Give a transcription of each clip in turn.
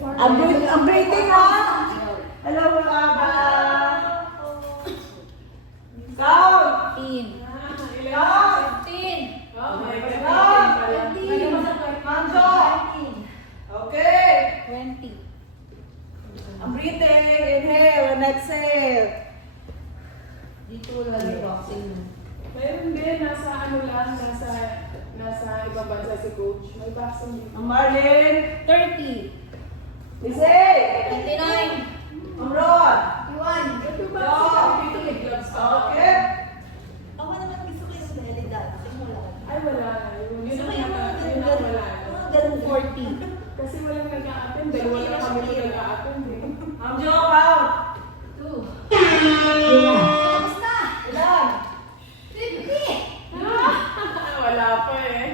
Ang breathing ha? Hello, mga ba? Count! 15. Count! 15. Count! Manjo! Okay. 20. Ang breathing. Inhale and exhale. Dito lang yung boxing. Mayroon din, nasa ano lang, nasa ibang bansa si coach. May vaccine din. Ang Marlene. 30. Lisey. 29. Ang Ron. 21. Ito vaccine dito may gloves pa. Okay. Ako naman gusto ko yung realidad. Simula. Ay, wala na. Yun Gusto ko ang yung mga yun ang wala na. ganun 40. Kasi walang nag-a-attend. Dalawa lang kami nag-a-attend eh. Ang Jo, count. 2. Ilan? Tapos na. Ilan? 50. Wala pa eh.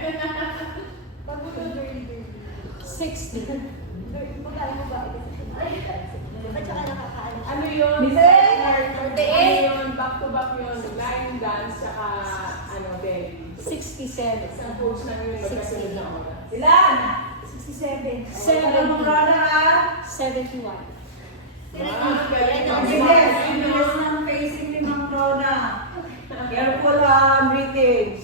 60. Magkano mo ba? At saka nakakaano. Ano yun? Lisey. Ano yun? Back to back yun. Line dance, saka ano, belly. 67. Isang coach na yun. Magkasunod na oras. Ilan? 67. Ilan ang Rona ha? 71. Galing. Ang bilis. Ang bilis ng facing ni Ma'am Rona. Careful ha, ang breathing.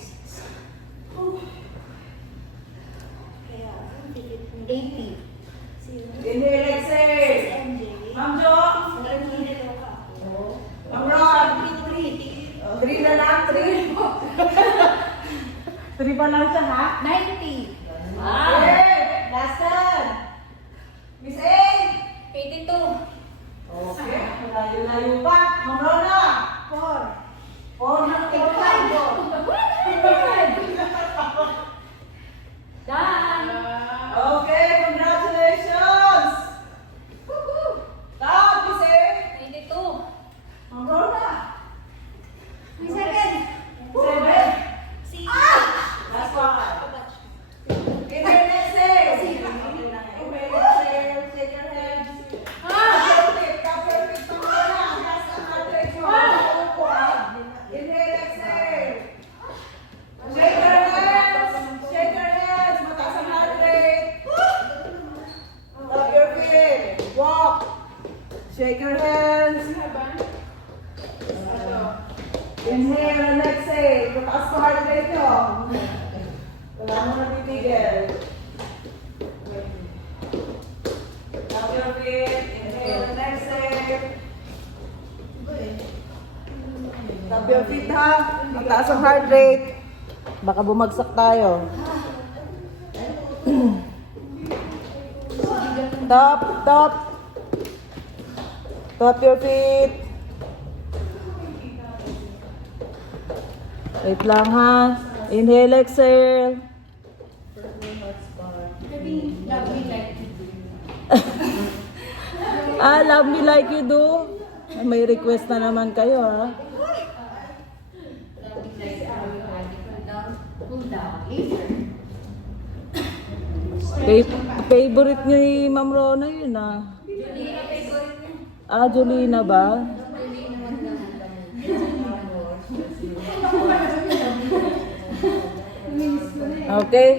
Kaya, 80. Inhale, exhale. MJ. Ma'am Jo. Nagkakilala ka. Ma'am Ron. 3 na lang, 3. 3 pa lang siya ha? 90. Okay. Last one. Miss A. 82. Okay. Layo-layo pa. Ma'am Rona. 4 na. 4. Done. Okay, congratulations. Count, Miss A. 92. Ma'am Rona. 7. 7. Si... Last one. Inhale, exhale. Inhale, exhale. Shake your hands. Tap your feet. Tap your feet. Ma'am Rona. That's the heart rate mo. Inhale, exhale. Shake your hands. Shake your hands. Mataas ang heart rate. Tap your feet. Walk. Shake your hands. Inhale and exhale. Mataas ang heart rate nyo. Wala mo na titigil. Tap your feet. Inhale and exhale. Tap your feet ha. Mataas ang heart rate. Baka bumagsak tayo. Tap, tap. Tap your feet. Wait lang ha. Inhale, exhale. Love me like you do. May request na naman kayo ha. Favorite ni Ma'am Rona yun ah. Jolina ba? Okay.